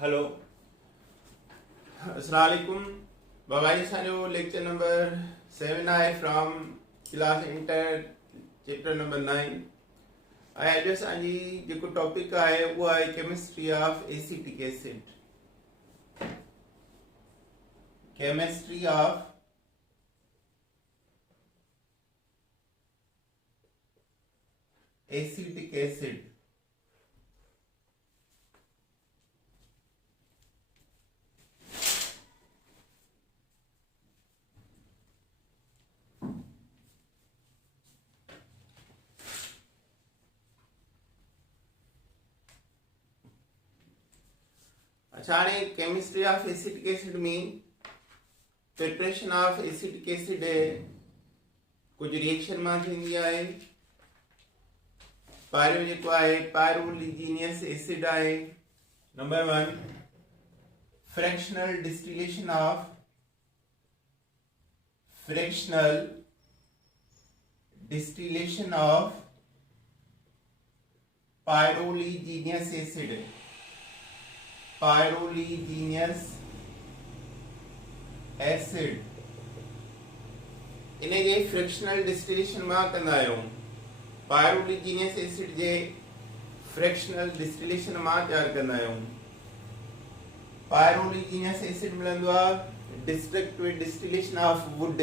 Hello अस्सलाम वालेकुम बाबाजी असांजो लेक्चर नंबर 7 आहे from class inter chapter number 9 ऐं अॼु असांजी जेको टॉपिक आहे उहो आहे chemistry of acetic acid chemistry of acetic acid अच्छा हाणे केमिस्ट्री ऑफ एसिटिक एसिड में प्रिपरेशन ऑफ एसिटिक एसिड कुछ रिएक्शन में थींदी आहे। पहिरियों जेको आहे पायरोलिजीनियस एसिड आहे। Number 1 fractional distillation of pyroligneous acid इनके फ्रैक्शनल डिस्टिलेशन में कंदा आहियूं। पायरोलिजीनियस एसिड जे फ्रैक्शनल डिस्टिलेशन में तैयार कंदा आहियूं। पायरोलिजीनियस एसिड मिलंदो आहे destructive distillation of wood.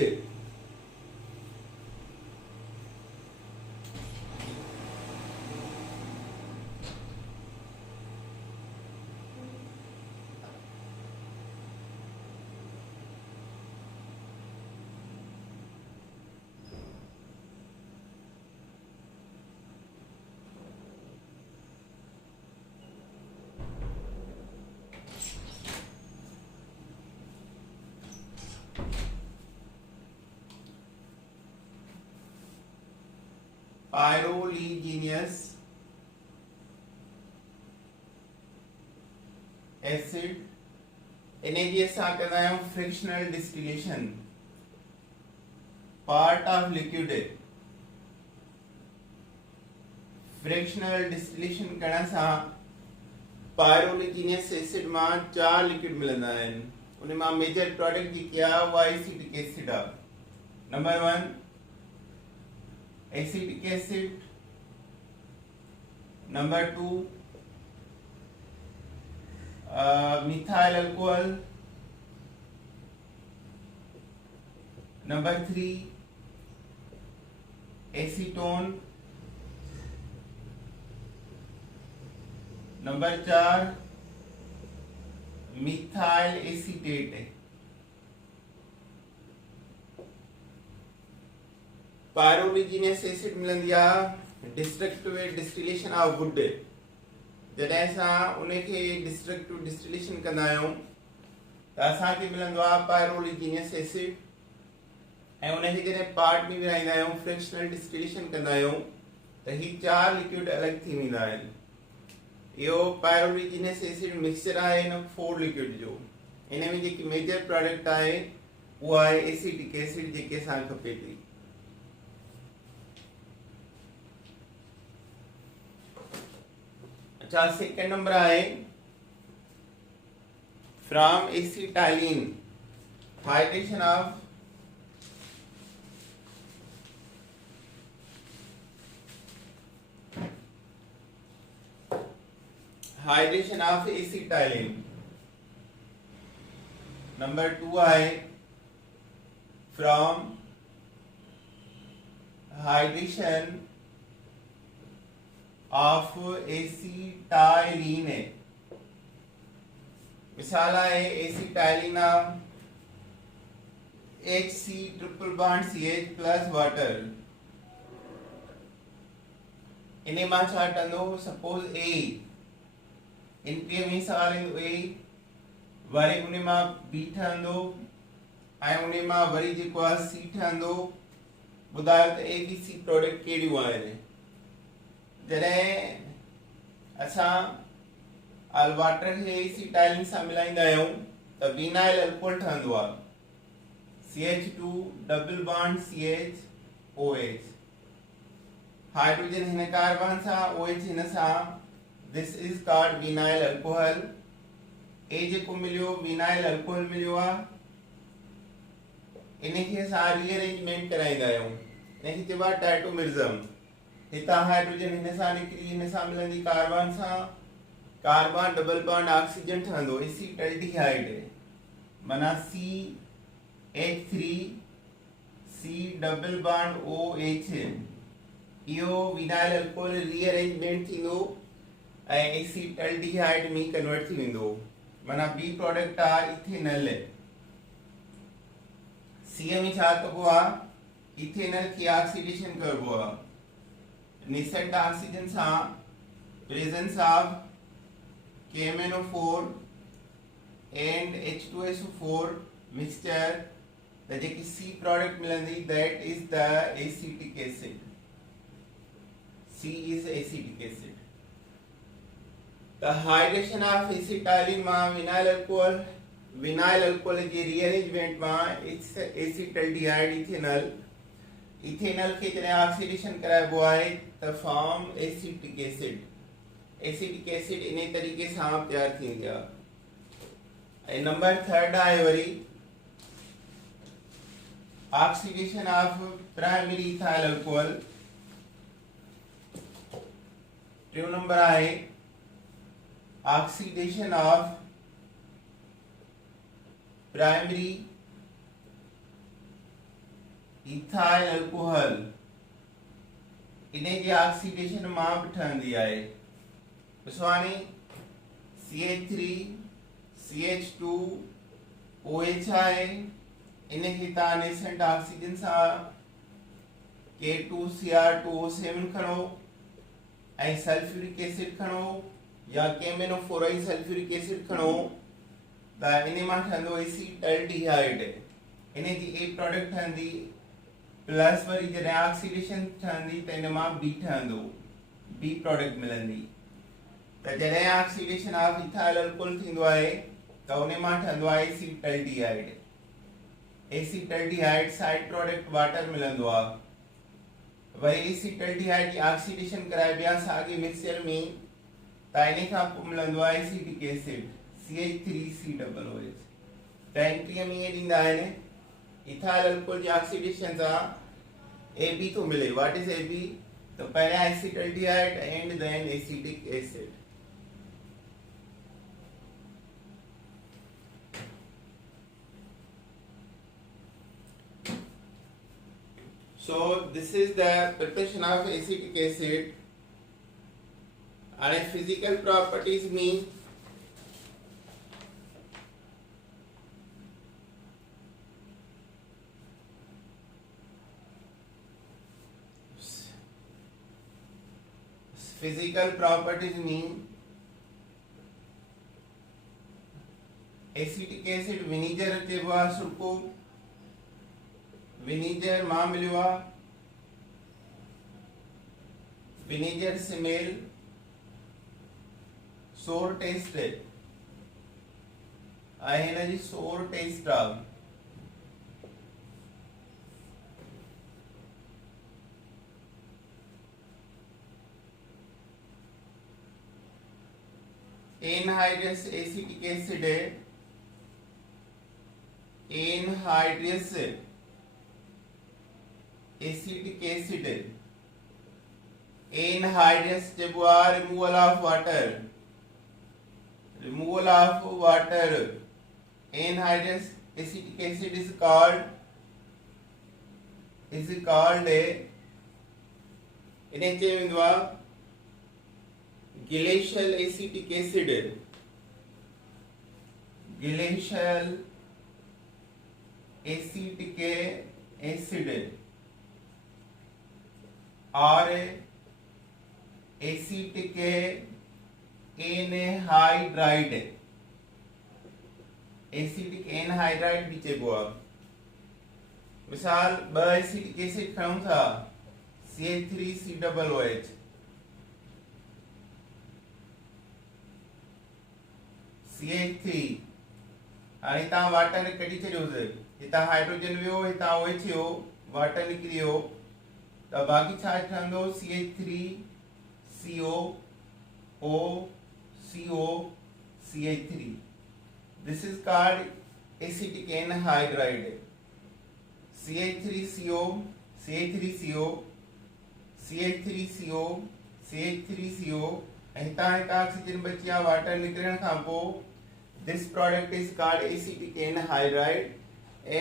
Pyroligneous acid इन्हें जी असां कंदा आहियूं fractional distillation. Part of liquid fractional distillation करण सां पायरोलिजीनियस एसिड मां 4 लिक्विड मिलंदा आहिनि। उन मां मेजर प्रोडक्ट जेकी आहे उहा एसिटिक एसिड आहे। Number 1 acetic acid, number 2 methyl alcohol, number 3 acetone, number 4 methyl acetate. Pyroligneous acid मिलंदी आहे डिस्ट्रक्टिव डिस्टिलेशन ऑफ वुड। जॾहिं असां उनखे डिस्ट्रक्टिव डिस्टिलेशन कंदा आहियूं त असांखे मिलंदो आहे पायरोलिजीनियस एसिड ऐं उनखे जॾहिं पार्ट में विरहाईंदा आहियूं फ्रैक्शनल डिस्टिलेशन कंदा आहियूं त ही 4 लिक्विड अलॻि थी वेंदा आहिनि। इहो पायरोलिजीनियस एसिड मिक्सचर आहे इन 4 लिक्विड जो। इन में जेकी मेजर प्रोडक्ट आहे उहा आहे एसिटिक एसिड जेके असांखे खपे थी। अच्छा सेकंड नंबर आहे from acetylene hydration of acetylene. Number 2 आहे फ्रॉम हाइड्रेशन ऑफ एसिटाइलिन। मिसाल है acetylene HC triple bond CH plus water. इन्हें मां छा टंदो सपोज A इनके में सवाल इंदो A वरी उन्हें मां B ठंदो ऐं उन्हें मां वरी जेको आहे C ठंदो। बुधायो त ABC प्रोडक्ट केड़ियूं आहिनि। जॾहिं असां आल वाटर खे एसिटाइलिन सां मिलाईंदा आहियूं त विनाइल अल्कोहल ठहंदो आहे CH2 double bond CH hydrogen हिन कार्बन सा OH हिन सा, this is called vinyl alcohol ए जेको मिलियो विनाइल अल्कोहल मिलियो आहे, इनखे असां रीअरेंजमेंट कराईंदा आहियूं, इनखे चइबो आहे टाइटोमिरिज्म। हितां हाइड्रोजन हिन सां निकिरी हिन सां मिलंदी कार्बन सां, कार्बन डबल बॉन्ड ऑक्सीजन ठहंदो एसीटल्डिहाइड, माना CH3 C double bond OH, इहो विनाइल अल्कोहल रीअरेंजमेंट थींदो ऐं एसीटल्डिहाइड में कन्वर्ट थी वेंदो, माना बी प्रोडक्ट आहे इथेनॉल। सीए में छा कबो आहे, इथेनॉल खे ऑक्सीडेशन करबो आहे, नेसेंट ऑक्सीजन सां presence of KMnO4 and H2SO4 mixture, त जेकी सी प्रोडक्ट मिलंदी that is the acetic acid, C is acetic acid. The hydration of acetylene मां विनाइल अल्कोहल जे रीअरेंजमेंट मां एसिटल्डिहाइड इथेनॉल खे जॾहिं ऑक्सीडेशन कराइबो आहे त form acetic acid, acetic acid in तरीक़े सां तैयार थींदी आहे। ऐं नंबर 3 आहे worry oxidation of primary ethyl alcohol. टियों नंबर आहे oxidation of primary ethyl alcohol, इन्हें जे ऑक्सीडेशन मां बि ठहंदी आहे। ॾिसो CH3 CH2 OH आहे, इनखे तव्हां नेसेंट ऑक्सीजन सां K2Cr2O7 खणो ऐं सल्फ्यूरिक एसिड खणो या KMnO4 सल्फ्यूरिक एसिड खणो, त इन मां ठहंदो एसीटल्डिहाइड, इन जी ए प्रोडक्ट ठहंदी, प्लस वरी जॾहिं ऑक्सीडेशन ठहंदी त इन मां बी ठहंदो, बी प्रोडक्ट मिलंदी। त जॾहिं ऑक्सीडेशन ऑफ इथाइल अल्कोहल थींदो आहे त उन मां ठहंदो आहे acetaldehyde, acetaldehyde side product water मिलंदो आहे, वरी एसीटल्डिहाइड जी ऑक्सीडेशन कराइबी आहे साॻे मिक्सचर में, त इन खां पोइ मिलंदो आहे एसिटिक एसिड CH3COOH। त एंट्रीअ में इहे ॾींदा आहिनि इथाइल अल्कोहल जी ऑक्सीडेशन सां AB थो मिले, व्हाट इज AB, त पहिरियां acetaldehyde and then acetic acid. So this is the preparation of acetic acid, and physical properties mean acetic acid vinegar चइबो आहे, सुको विनीगर मां मिलियो आहे, विनीगर स्मेल सोर टेस्ट आहे, हिन जी सोर टेस्ट आहे। एनहाइड्रस एसिटिक एसिड है, एनहाइड्रस एसिटिक एसिड, एनहाइड्रस चइबो आहे removal of water, removal of water, anhydrous acetic acid is called a इन्हें चयो वेंदो आहे glacial acetic acid, glacial acetic acid और acetic एनहाइड्राइड, एसिटिक एनहाइड्राइड भी चइबो आहे। मिसाल ब एसिटिक एसिड खणूं था CH3COOH, CH3 हाणे तव्हां वाटर कढी छॾियोसि, हितां हाइड्रोजन वियो, हितां OH वियो, वाटर निकिरी वियो, त बाक़ी छा ठहंदो CH3CO CH3, This is called acetic anhydride. CH3CO, CH3CO, CH3CO, CH3CO. हितां हिक ऑक्सीजन बची आहे वाटर निकिरण खां पोइ. This product is called acetic anhydride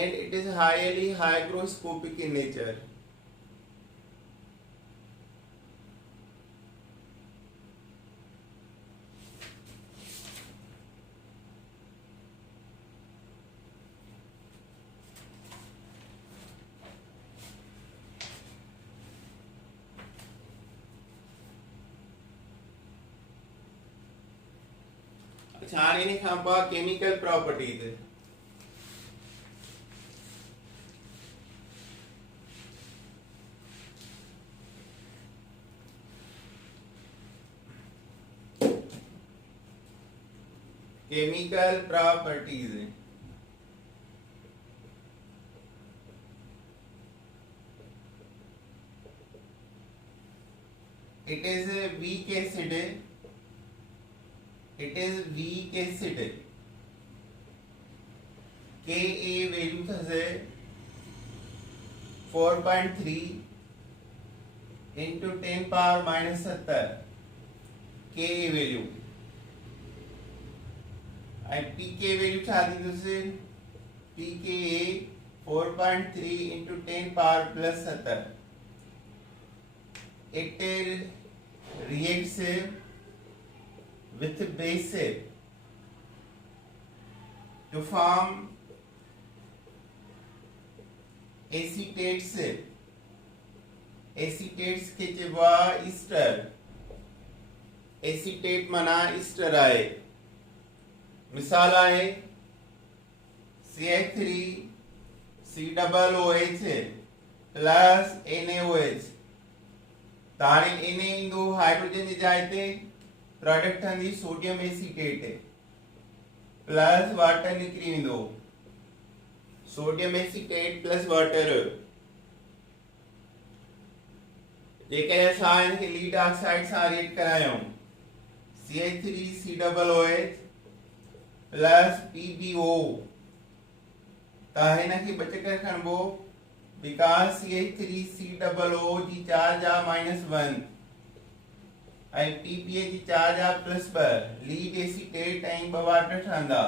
and it is highly hygroscopic in nature. अच्छा हाणे इन खां पोइ chemical properties. Chemical properties. It is a weak acid. It is weak acid. Ka value થશે 4.3 into 10 power minus 17. Ka value. And pK value छा દીધું છે? pKa 4.3 into 10 power plus 17. It reacts with base to form acetates. Acetates के चेबा ester. Acetate मना ester आहे. मिसाल आहे CH3 COOH प्लस NaOH. ताणे Na इंदो हाइड्रोजन जी जाइ ते प्रोडक्ट थंदी सोडियम एसीटेट प्लस वाटर निकरी वेंदो. Sodium acetate plus water. जेकॾहिं असां हिन खे लीड ऑक्साइड सां रिएक्ट करायूं CH3COOH प्लस PbO त हिन खे ॿ चकर खणबो because CH3COO जी चार्ज आहे -1 ऐं PbA जी चार्ज आहे +2. लीड एसीटेट ऐं ॿ वाटर ठहंदा.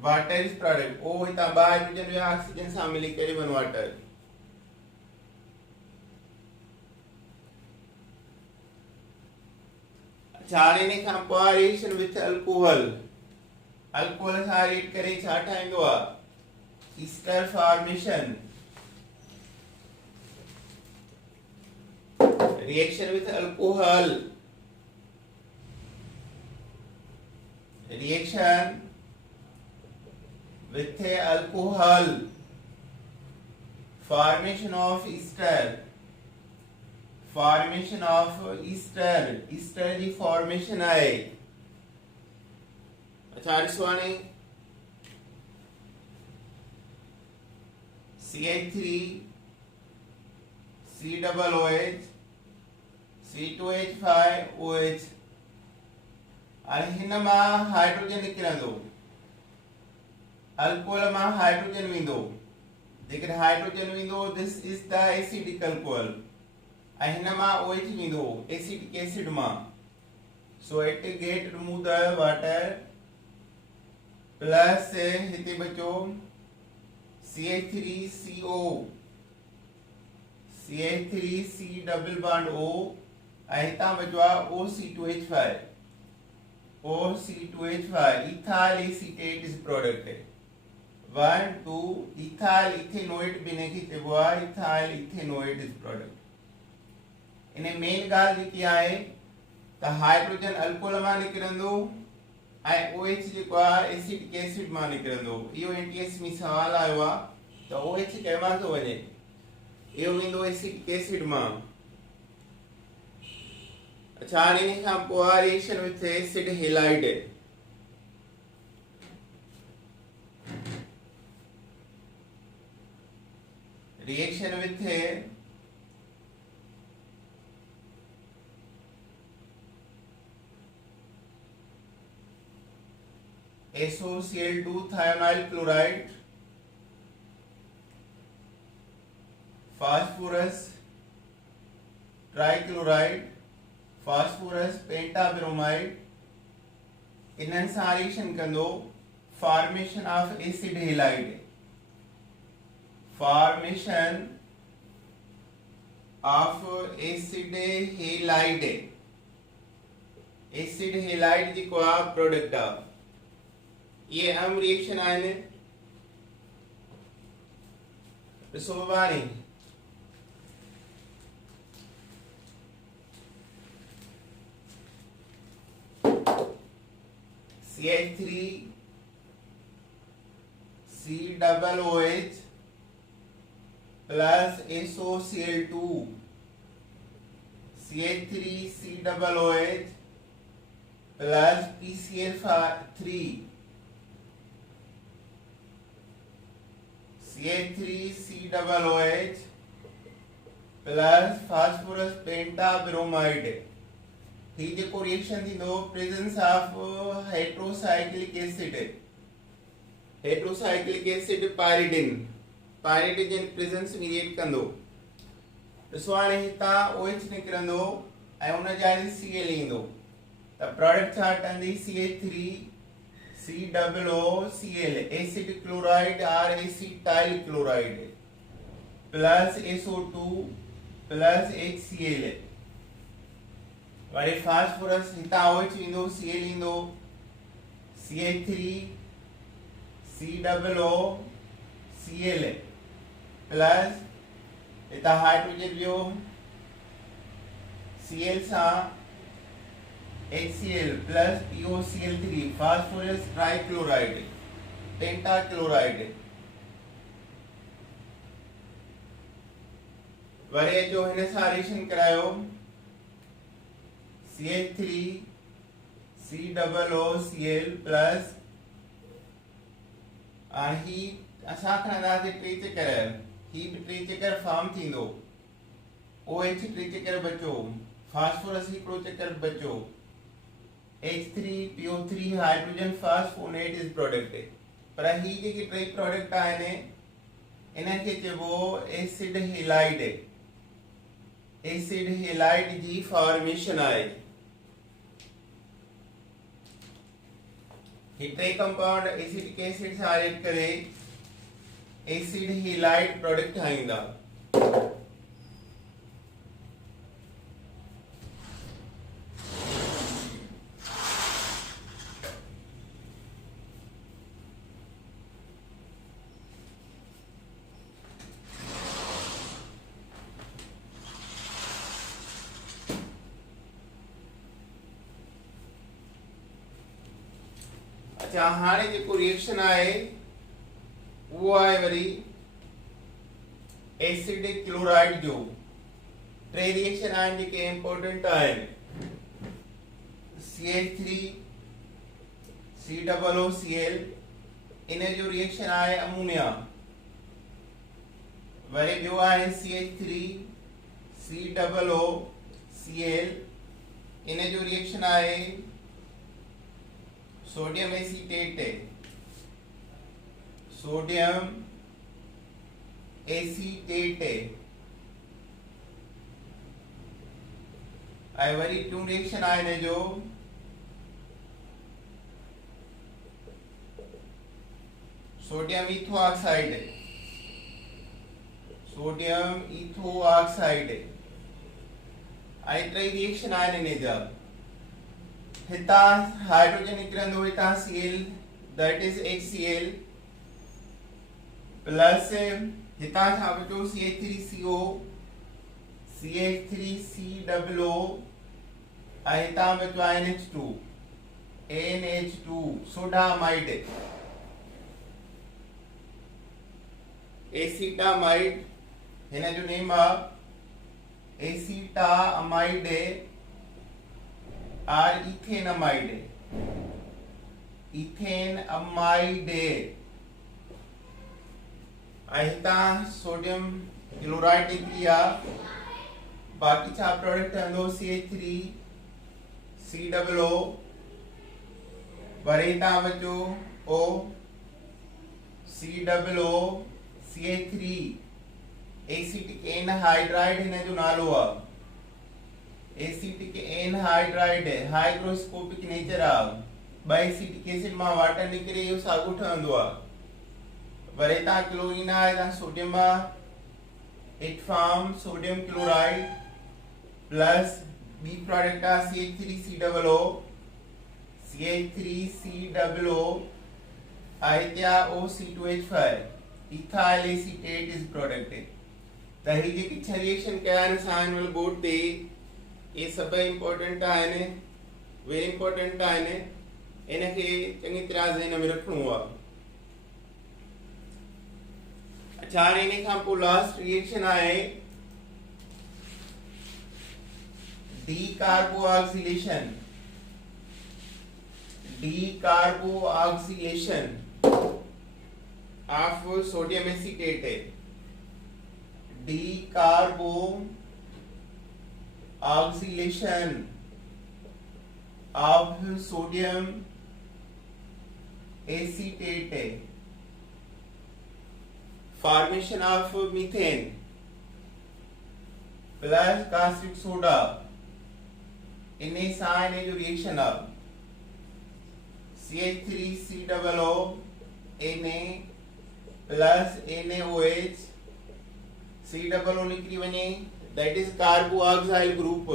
Water is product. ओ हितां ॿ हाइड्रोजन या ऑक्सीजन सां मिली करे वन वाटर. चार इन खां पोइ रिएक्शन विथ अल्कोहल. अल्कोहल सां रिएक्ट करे छा ठाहींदो आहे? Easter formation. Reaction with alcohol. Reaction with alcohol. Formation of ester. Formation of ester. Ester की formation है. अच्छा रिश्वानी CH3 COOH C2H5OH અને हिन मां हाइड्रोजन निकिरंदो. अल्कोहल मां हाइड्रोजन वेंदो. जेकॾहिं हाइड्रोजन वेंदो this is the acidic alcohol. ऐं हिन मां OH वेंदो एसिडिक एसिड मां. So it get remove the water plus हिते बचो CH3CO CH3C double bond O ऐं हितां बचो आहे OC2H5. OC2H5 ethyl acetate is product. 1 2 ethyl ethanoate बि हिनखे चइबो आहे. Ethyl ethanoate is product. इन मेन ॻाल्हि जेकी आहे त हाइड्रोजन अल्कोहल मां निकिरंदो ऐं OH जेको आहे एसिडिक एसिड मां निकिरंदो. इहो NTS में सवाल आयो आहे त OH कंहिं मां थो वञे? इहो वेंदो एसिडिक एसिड मां. अच्छा हाणे इन खां पोइ reaction with acid halide. Reaction with SOCl2 thionyl chloride, phosphorus trichloride, phosphorus pentabromide, इन्हनि सां रिएक्शन कंदो formation of acid halide, formation of acid halide, acid halide जी को प्रोडक्ट ऑफ ये अहम रिएक्शन आहिनि। ॾिसो बाणी CH3 COOH plus SOCl2 CH3 COOH plus PCl3 CH3 COOH plus phosphorus pentabromide, ही जेको रिएक्शन थींदो presence of heterocyclic acid, heterocyclic acid pyridine, pyridine presence में रिएक्ट कंदो। ॾिसो हाणे हितां OH निकिरंदो ऐं उन जाइ Cl ईंदो त प्रोडक्ट छा ठहंदी CH3 COOCl एसिड क्लोराइड और acetyl chloride plus SO2 plus HCl, worry phosphorus हितां OH ईंदो Cl ईंदो CH3 COOCl प्लस हितां हाइड्रोजन वियो Cl सां HCl plus POCl3 phosphorus trichloride pentachloride, worry जो हिन सां रिएक्शन करायो CH3 COOCl प्लस ही असां खणंदासीं टे चकर, ही भी टे चकर फॉर्म थींदो, OH टे चकर बचो, फास्फोरस हिकिड़ो चकर बचो, H3PO3 हाइड्रोजन फास्फोनेट इज प्रोडक्ट, पर ही जेके टे प्रोडक्ट आहिनि इन्हनि खे चइबो एसिड हेलाइड, एसिड हेलाइड जी फॉर्मेशन आहे। ही टे कंपाउंड एसिडिक एसिड सां रिएक्ट करे एसिड हेलाइड प्रोडक्ट ठाहींदा। अच्छा हाणे जेको रिएक्शन आहे वो आहे वरी एसिड क्लोराइड जो, टे रिएक्शन आहिनि जेके इम्पोर्टेंट आहिनि CH3 COOCl इन जो रिएक्शन आहे अमोनिया, वरी ॿियो आहे CH3 COOCl इन जो रिएक्शन आहे सोडियम एसीटेट, सोडियम एसीटेट, ऐं वरी टू रिएक्शन आहे हिन जो सोडियम इथोऑक्साइड, सोडियम इथोऑक्साइड, ऐं टे रिएक्शन आहिनि हिन जा, हितां हाइड्रोजन निकिरंदो हितां Cl that is HCl plus हितां छा बचो CH3CO CH3COO ऐं हितां बचो NH2 सोडामाइड, एसीटामाइड हिन जो नेम आहे एसीटामाइड और इथेनमाइड, इथेनमाइड, हितां सोडियम क्लोराइड निकली आ, बाकी छा प्रोडक्ट हंदो CH3 COO वरी तव्हां बचो O COO CH3 acetic anhydride हिन जो नालो आहे। एसिटिक एनहाइड्राइड हाइग्रोस्कोपिक नेचर आहे। ॿ एसिटिक एसिड मां वाटर निकिरे इहो साॻियो ठहंदो आहे। वरी तव्हां क्लोरीन आहे तव्हां सोडियम आहे it form sodium chloride plus B product आहे CH3COO CH3COO आइत्या OC2H5 ethyl acetate is product है। त ही जेकी छह रिएक्शन कया आहिनि असां एनुअल बोर्ड ते ये सब इंपॉर्टेंट आहिनि वेरी इंपॉर्टेंट आहिनि इनखे चङी तरह ज़हन में रखणो आहे। अच्छा हाणे इन खां पोइ लास्ट रिएक्शन आहे डीकार्बोऑक्सीलेशन of sodium acetate decarboxylation of sodium acetate formation of methane plus caustic soda इन्हें साइन जो रिएक्शन अब CH3COO Na plus NaOH COO निकरी वने that is carboxyl group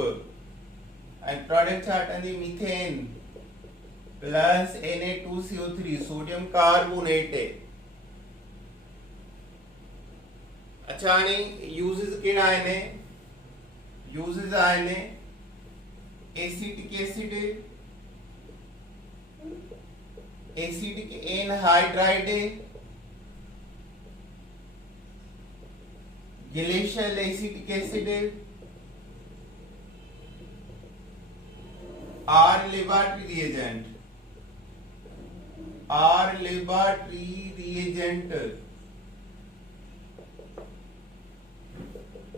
and product छा ठहंदी methane plus Na2CO3 sodium carbonate. अच्छा हाणे uses केड़ा आहिनि यूजेस आहिनि acetic anhydride glacial acetic acid are laboratory reagent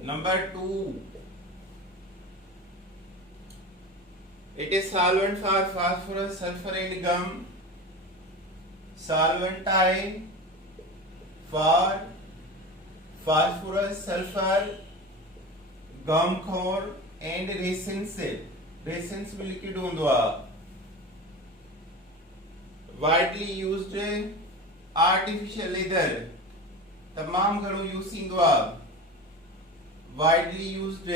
number 2 it is solvent for phosphorus sulfur and gum solvent I for phosphorus sulfur gum khor and resins में liquid होंदो आहे। widely used artificial leather तमाम घणो use थींदो आहे। widely used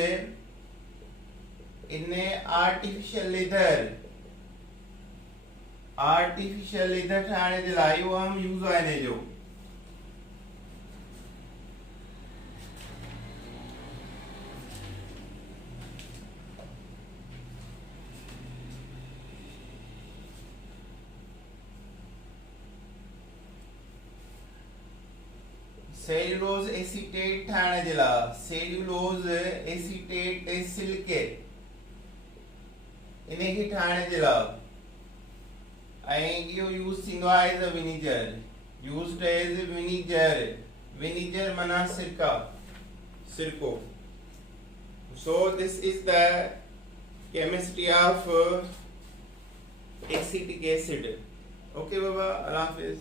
in artificial leather Thane जे लाइ इहो हम use आहे हिन जो। सेल्यूलोज एसीटेट ठाणे जे लाइ सेल्यूलोज एसीटेट सिलिकेट इनखे ठाणे जे लाइ ऐं इहो यूज थींदो आहे as a vinegar used as vinegar माना सिरको। so this is the chemistry of acetic acid। okay baba, Allah Hafiz।